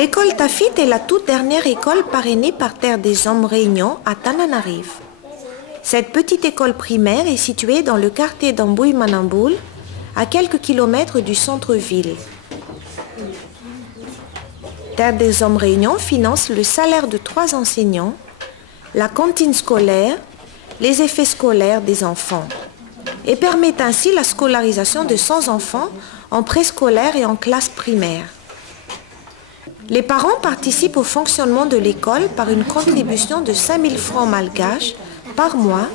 L'école Tafit est la toute dernière école parrainée par Terre des Hommes Réunion à Tananarive. Cette petite école primaire est située dans le quartier d'Ambouy-Manamboul, à quelques kilomètres du centre-ville. Terre des Hommes Réunion finance le salaire de 3 enseignants, la cantine scolaire, les effets scolaires des enfants et permet ainsi la scolarisation de 100 enfants en préscolaire et en classe primaire. Les parents participent au fonctionnement de l'école par une contribution de 5 000 francs malgaches par mois,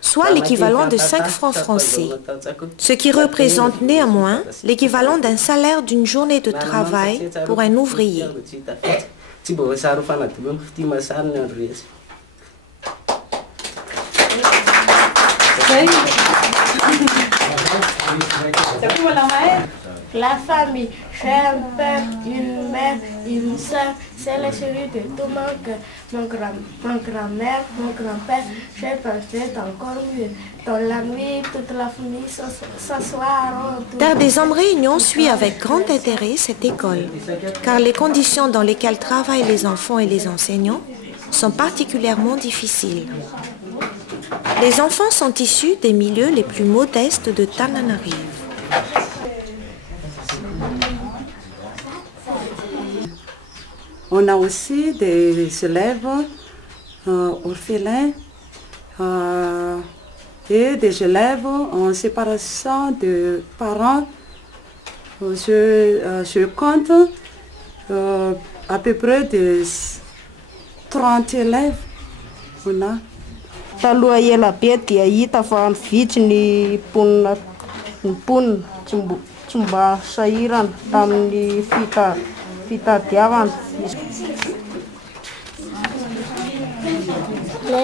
soit l'équivalent de 5 francs français, ce qui représente néanmoins l'équivalent d'un salaire d'une journée de travail pour un ouvrier. La famille, j'ai un père, une mère, une soeur, c'est le celui de tout mon cœur. Mon grand-mère, mon grand-père, j'ai pensé encore mieux. Dans la nuit, toute la famille s'assoit. Terre des Hommes Réunion suit avec grand intérêt cette école, car les conditions dans lesquelles travaillent les enfants et les enseignants sont particulièrement difficiles. Les enfants sont issus des milieux les plus modestes de Tananarive. On a aussi des élèves orphelins et des élèves en séparation de parents. Je compte à peu près de 30 élèves. On a. Taloha ela be dia hita fa vitsy ny mponina tsy mba sahirana tamin'ny fitadiavana.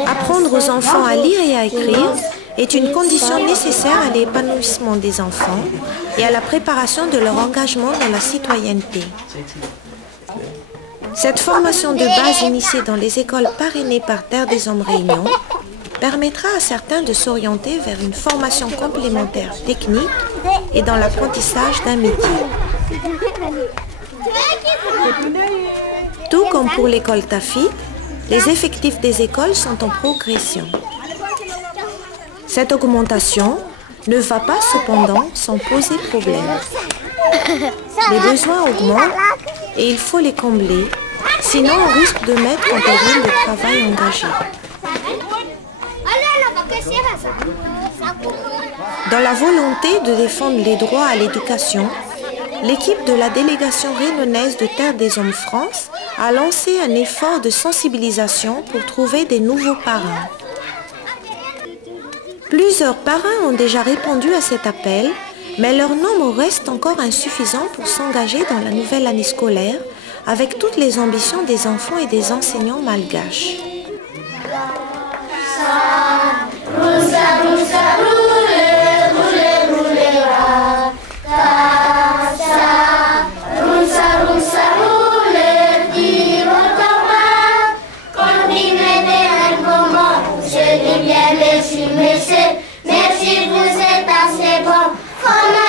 Apprendre aux enfants à lire et à écrire est une condition nécessaire à l'épanouissement des enfants et à la préparation de leur engagement dans la citoyenneté. Cette formation de base initiée dans les écoles parrainées par Terre des Hommes Réunion permettra à certains de s'orienter vers une formation complémentaire technique et dans l'apprentissage d'un métier. Tout comme pour l'école Tafit, les effectifs des écoles sont en progression. Cette augmentation ne va pas cependant sans poser problème. Les besoins augmentent et il faut les combler, sinon on risque de mettre en péril le travail engagé. Dans la volonté de défendre les droits à l'éducation, l'équipe de la délégation réunionnaise de Terre des Hommes France a lancé un effort de sensibilisation pour trouver des nouveaux parrains. Plusieurs parrains ont déjà répondu à cet appel, mais leur nombre reste encore insuffisant pour s'engager dans la nouvelle année scolaire avec toutes les ambitions des enfants et des enseignants malgaches. Merci, vous êtes assez bon.